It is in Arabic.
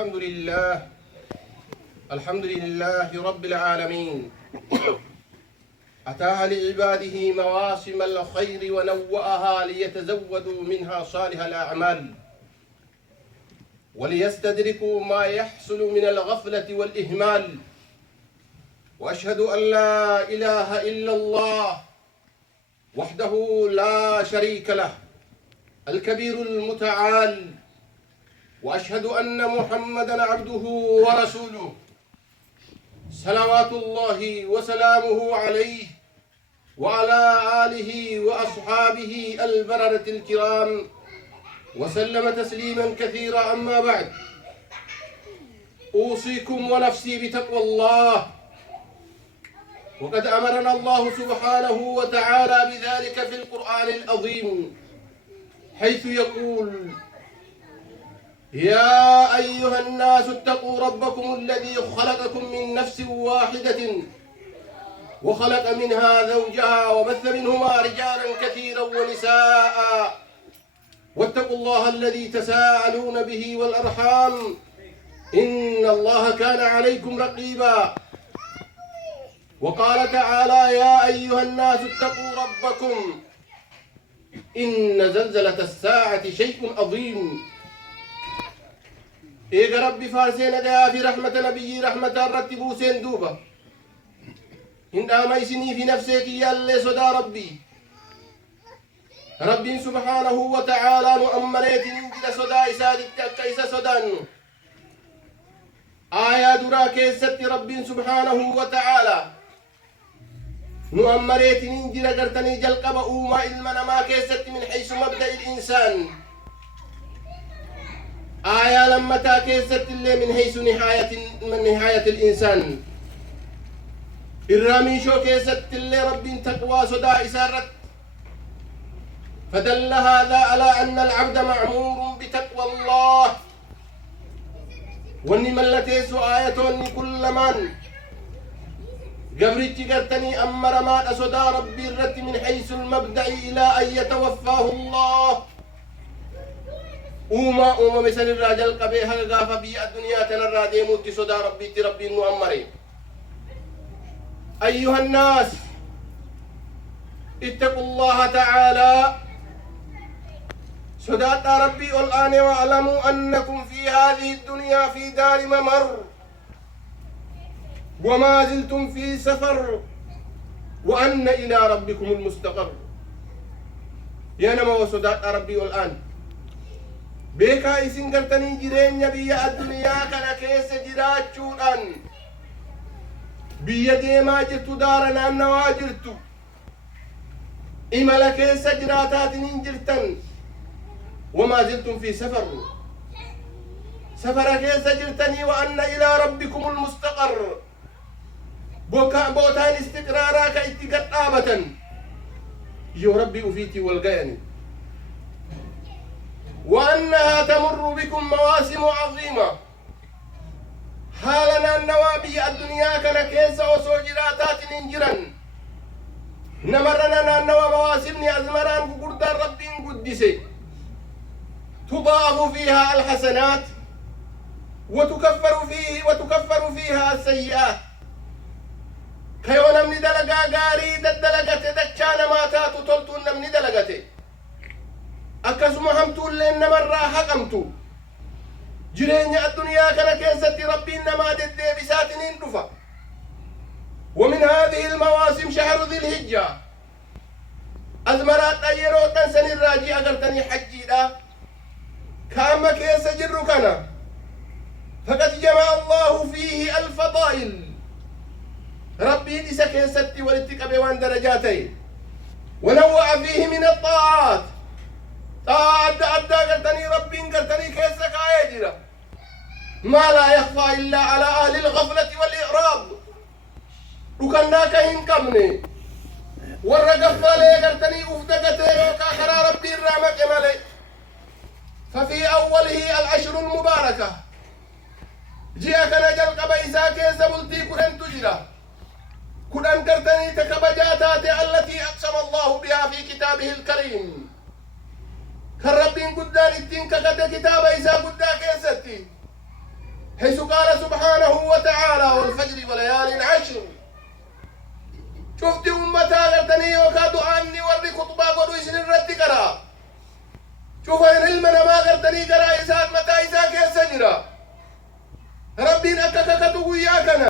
الحمد لله رب العالمين. أتاها لعباده مواسم الخير ونوأها ليتزودوا منها صالح الأعمال وليستدركوا ما يحصل من الغفلة والإهمال. وأشهد أن لا إله إلا الله وحده لا شريك له الكبير المتعال، وأشهد أن محمدًا عبده ورسوله صلوات الله وسلامه عليه وعلى آله وأصحابه البررة الكرام وسلم تسليمًا كثيرًا. أما بعد، أوصيكم ونفسي بتقوى الله، وقد أمرنا الله سبحانه وتعالى بذلك في القرآن العظيم، حيث يقول: يا أيها الناس اتقوا ربكم الذي خلقكم من نفس واحدة وخلق منها زوجها وبث منهما رجالا كثيرا ونساء واتقوا الله الذي تساءلون به والأرحام إن الله كان عليكم رقيبا. وقال تعالى: يا أيها الناس اتقوا ربكم إن زلزلة الساعة شيء عظيم. إيجا ربي فارسين ديا في رحمة نبي رحمة رتبوا سين دوبا إن آميسني في نفسك يالي صدى ربي سبحانه وتعالى نؤمريت ننجل صدى إسادك كيس صدى آية درا كيست ربي سبحانه وتعالى نؤمريت ننجل قرتني جلقب أوما إلمنا ما كيست من حيث مبدأ الإنسان. آية لما تاكيست اللي من حيث نهاية الإنسان. الرامي شو كيست اللي رب تقوى صدى إسارت، فدل هذا على أن العبد معمور بتقوى الله. واني ملتيس آية واني كل من قبرتي قرتني أمر ما صدى ربي الرت من حيث المبدأ إلى أن يتوفاه الله. أوما مثل الرجل قبيها الغافة بي الدنيا تنرى ديموت صدى ربي المؤمرين. أيها الناس اتقوا الله تعالى صدى ربي الآن واعلموا أنكم في هذه الدنيا في دار ممر وما زلتم في سفر وأن إلى ربكم المستقر. يا نما وصدى ربي الآن بيكا إسن قرتني جرين بيا الدنيا كان كيس جراجودان بيا ديما جرتو دارنا النوا جرتو إمالا كيس جراتات ننجرتن وما زلتم في سفر كيس جرتني وأن إلى ربكم المستقر. بوتان استقرارا كإتقاد آبة يا ربي أفيتي والغياني، وأنها تمر بكم مواسم عظيمة. حالنا النوابي الدنيا كان كيس وسوجراتات ننجرا نمرنا النوا مواسم أزمران قردان ربي قدسي تضاف فيها الحسنات وتكفر فيها السيئات. كيونا من دلقا غاري دلقة دچانا ماتات تلتون من دلقته أكسما همتو اللي نمرا حقمتو جرين الدنيا كان كيست ربي إنما دد بساتنين دفا. ومن هذه المواسم شهر ذي الهجة أزمرات أيرو تنسن الراجي أقرتني حجي لا كاما كيس جر كان فقد جمع الله فيه الفضائل. ربي ديسا كيست ولتك بوان درجاتين ونوع فيه من الطاعات. أدى قرتني ربي قرتني كيسك آيجرا ما لا يخفى إلا على أهل الغفلة والإعراض. وكناك هنكمني والرقفة لي قرتني أفدقتي وكاخرا ربي الرحمة كمالي. ففي أوله العشر المباركة جاءك نجل قبيسا كيس بلتي كرن تجرى كرن قرتني تكبجاتات التي أقسم الله بها في كتابه الكريم. كربين قدان الدين كقد كتاب إيسا قدا كيستي حيث قال سبحانه وتعالى والفجر وليال عشر. شفت أمتا غرتني وكادوا عني وري خطبا قدو إسن الرد قرا. شوف إن علمنا ما غرتني قرا إساك متى إساك يسجرا. ربين أكاكا كتو وياكنا